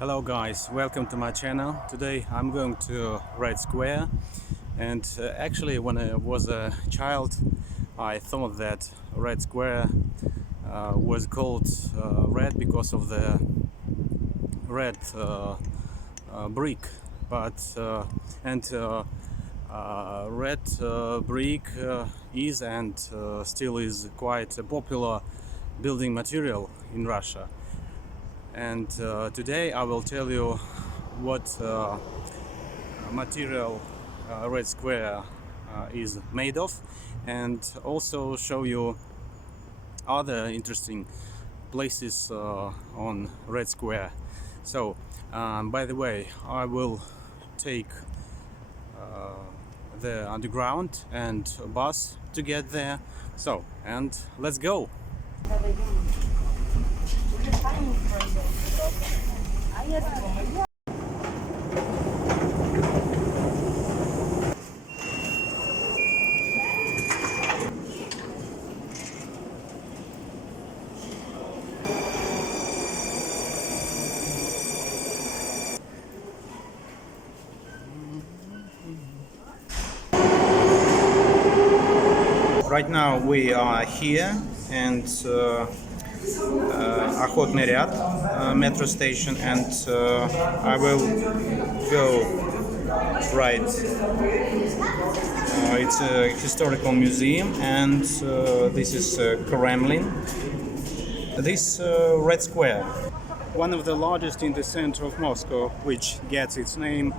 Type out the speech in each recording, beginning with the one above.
Hello guys, welcome to my channel. Today I'm going to Red Square, and actually when I was a child I thought that Red Square was called red because of the red brick, but red brick is and still is quite a popular building material in Russia. And today I will tell you what material Red Square is made of, and also show you other interesting places on Red Square. So by the way, I will take the underground and bus to get there. So, and let's go. Right now we are here and Okhotny Ryad metro station, and I will go right. It's a historical museum, and this is Kremlin. This Red Square, one of the largest in the center of Moscow, which gets its name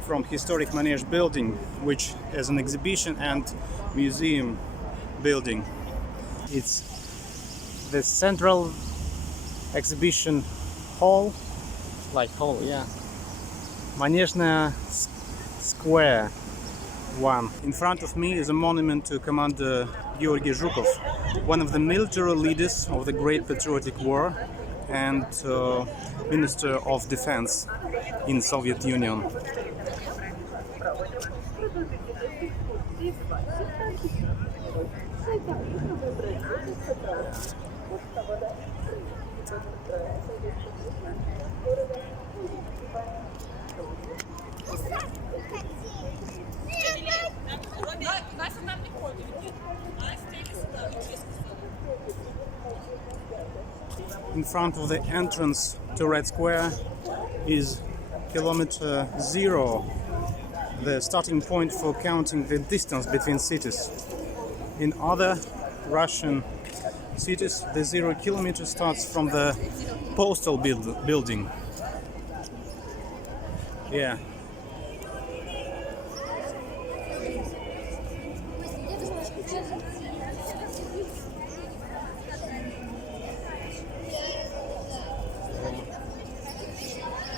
from historic Manege building, which is an exhibition and museum building. It's the central exhibition hall, yeah. Manezhnaya Square 1. In front of me is a monument to Commander Georgy Zhukov, one of the military leaders of the Great Patriotic War and Minister of Defense in Soviet Union. In front of the entrance to Red Square is kilometer 0, the starting point for counting the distance between cities. In other Russian cities, the 0 kilometer starts from the postal building. Yeah.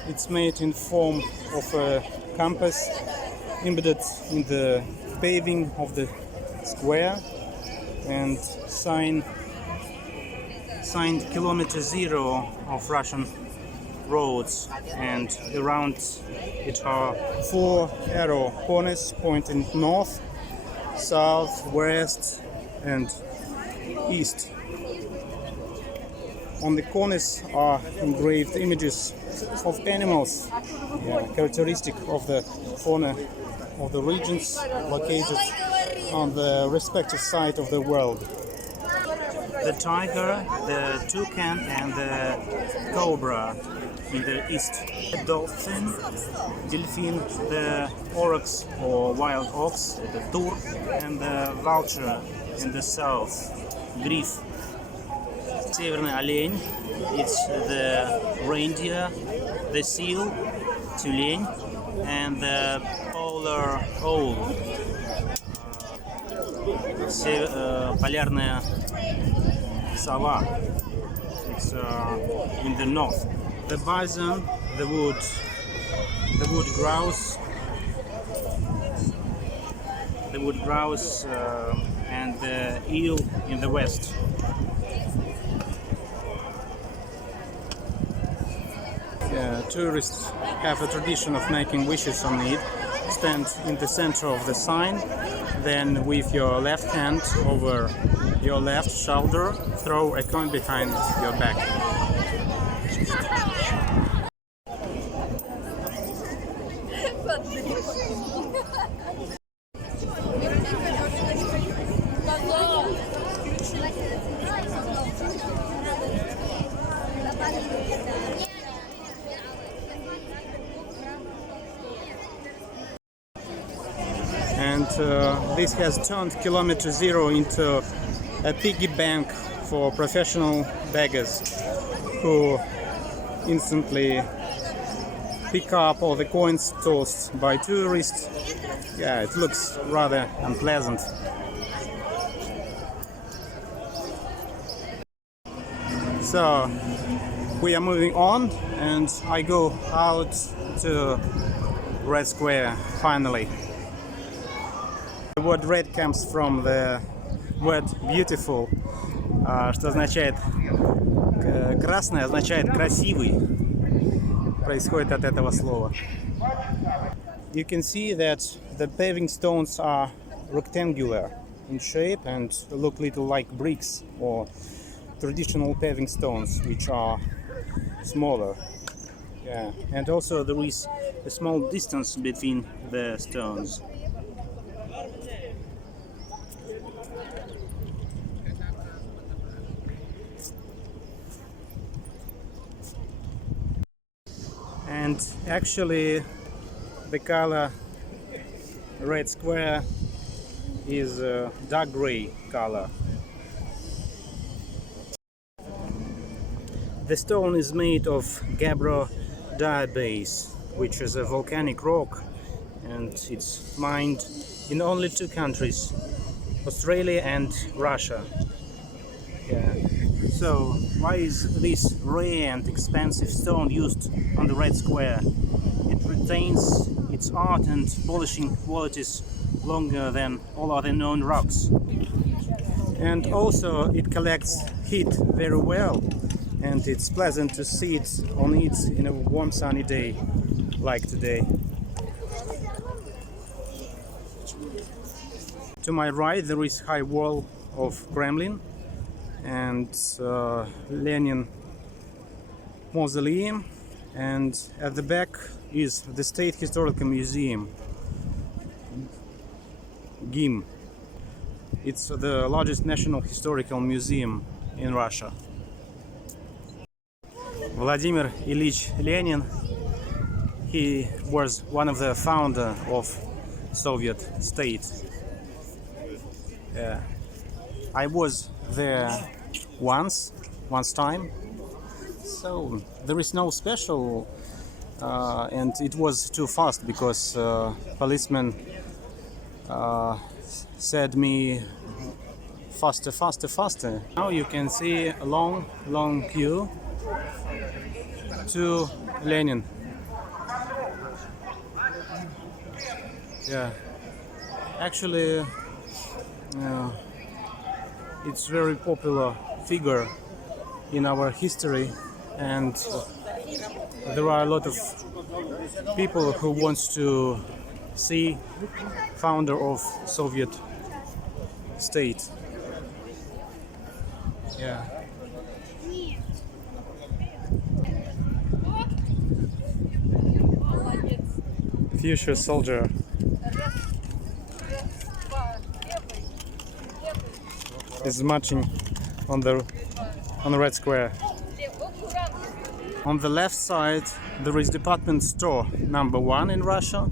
It's made in form of a compass embedded in the paving of the square, and signed kilometer 0 of Russian roads, and around it are 4 arrow corners pointing north, south, west and east. On the corners are engraved images of animals, characteristic of the fauna of the regions located on the respective side of the world. The tiger, the toucan and the cobra in the east, the dolphin, delphin, the oryx or wild ox, the tur, and the vulture in the south, гриф. Северный олень, it's the reindeer, the seal, тюлень, and the polar owl, полярная сова. It's in the north. The bison, the wood grouse, and the eel in the west. Tourists have a tradition of making wishes on it. Stand in the center of the sign, then with your left hand over your left shoulder, throw a coin behind your back. And this has turned Kilometer Zero into a piggy bank for professional beggars who instantly pick up all the coins tossed by tourists. Yeah, it looks rather unpleasant. So we are moving on, and I go out to Red Square finally. The word red comes from the word beautiful, что означает красный, означает красивый. Происходит от этого слова. You can see that the paving stones are rectangular in shape and look little like bricks or traditional paving stones, which are smaller. Yeah, and also there is a small distance between the stones. And actually the color Red Square is a dark gray color. The stone is made of gabbro diabase, which is a volcanic rock, and it's mined in only two countries, Australia and Russia. Yeah. So why is this rare and expensive stone used on the Red Square? It retains its art and polishing qualities longer than all other known rocks. And also it collects heat very well, and it's pleasant to sit on it in a warm sunny day like today. To my right there is high wall of Kremlin and Lenin Mausoleum, and at the back is the State Historical Museum, GIM. It's the largest national historical museum in Russia. Vladimir Ilyich Lenin, he was one of the founder of Soviet state. I was there once time, so there is no special, and it was too fast because policemen said me faster. Now you can see a long queue to Lenin. Yeah, actually it's very popular figure in our history, and there are a lot of people who wants to see founder of Soviet state. Yeah. Future soldier. Is marching on the Red Square. On the left side there is department store number 1 in Russia.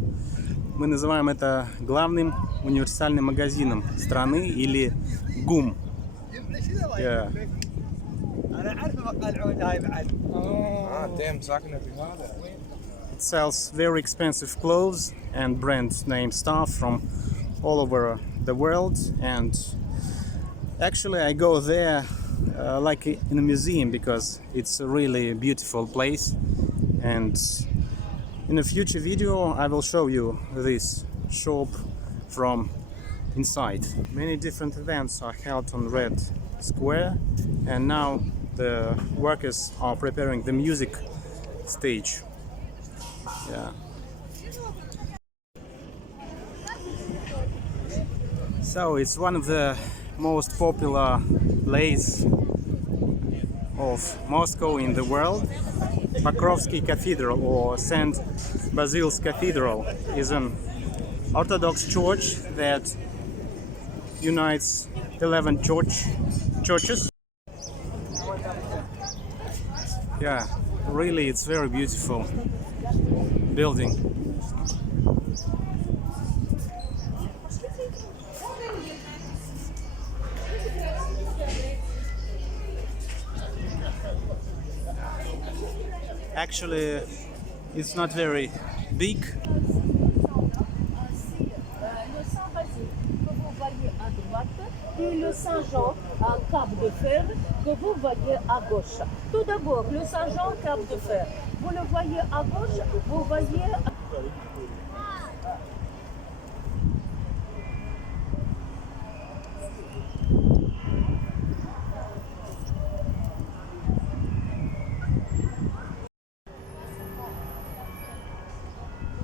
Мы называем это главным универсальным магазином страны или ГУМ. Yeah. It sells very expensive clothes and brand name stuff from all over the world, and actually I go there like in a museum because it's a really beautiful place, and in a future video I will show you this shop from inside. Many different events are held on Red Square, and now the workers are preparing the music stage. Yeah. So it's one of the most popular places of Moscow in the world, Pokrovsky Cathedral or St. Basil's Cathedral is an Orthodox church that unites 11 churches. Yeah, really, it's very beautiful building. Actually, it's not very big. Le Saint-Basile que vous voyez à droite et le Saint-Jean à Cap de Fer que vous voyez à gauche. Tout d'abord, le Saint-Jean Cap de Fer. Vous le voyez à gauche, vous voyez...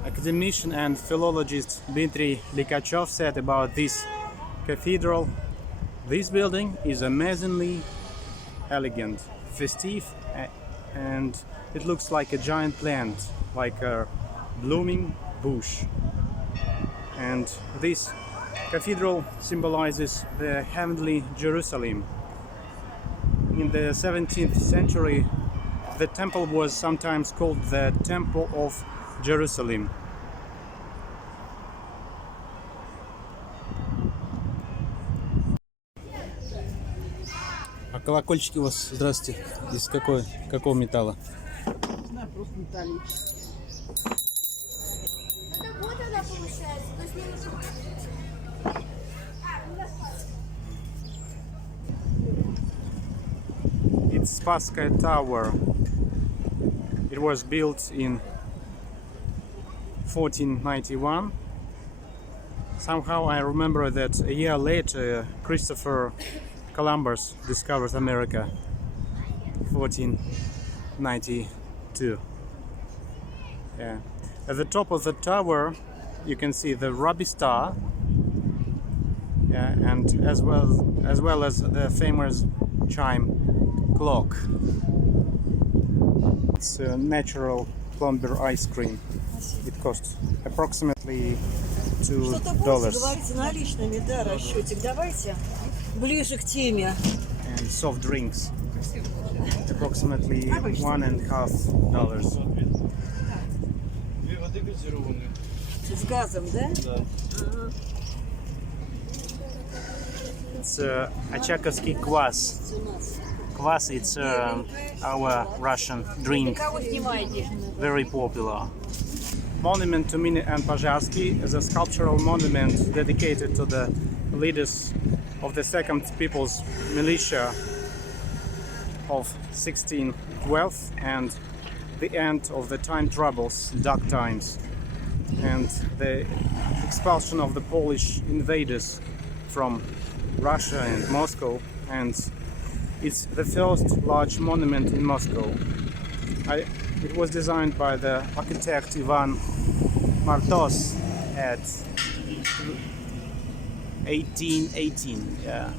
Academician and philologist Dmitry Likachov said about this cathedral, "This building is amazingly elegant, festive, and it looks like a giant plant, like a blooming bush. And this cathedral symbolizes the heavenly Jerusalem. In the 17th century, the temple was sometimes called the Temple of Jerusalem." А колокольчики у вас, здравствуйте, из какого металла? Не знаю, просто металлический. Это вот она получается. То есть мне нужно... It's Spasskaya Tower. It was built in 1491. Somehow I remember that a year later Christopher Columbus discovered America. 1492. Yeah. At the top of the tower you can see the Ruby Star, yeah, and as well as the famous chime clock. It's a natural plumber ice cream. It costs approximately Что-то будете $2. говорить наличными, да, расчетик. Давайте ближе к теме. And soft drinks, approximately $1.50. Две воды газированные. С газом, да? Да. It's Achakovsky kvass. 17. Kvass, it's our Russian drink, Кого снимаете? very popular. Monument to Mini and Pozharsky is a sculptural monument dedicated to the leaders of the Second People's Militia of 1612 and the end of the time troubles, dark times, and the expulsion of the Polish invaders from Russia and Moscow, and it's the first large monument in Moscow. It was designed by the architect Ivan Martos at 1818. Yeah.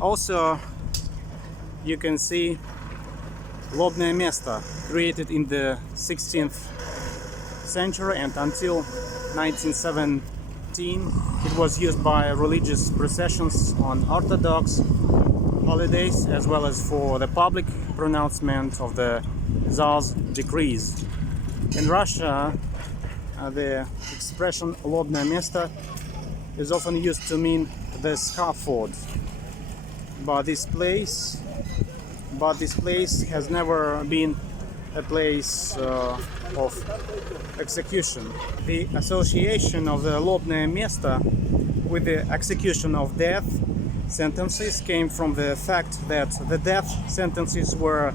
Also, you can see Lobное место, created in the 16th century, and until 1917 it was used by religious processions on Orthodox holidays, as well as for the public pronouncement of the Tsar's decrees. In Russia, the expression Lobное место is often used to mean the scaffold, but this place has never been a place of execution. The association of the Lobное место with the execution of death sentences came from the fact that the death sentences were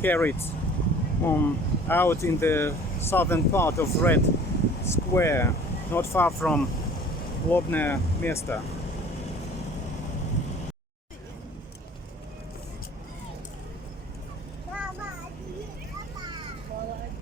carried out in the southern part of Red Square, not far from Lobное место.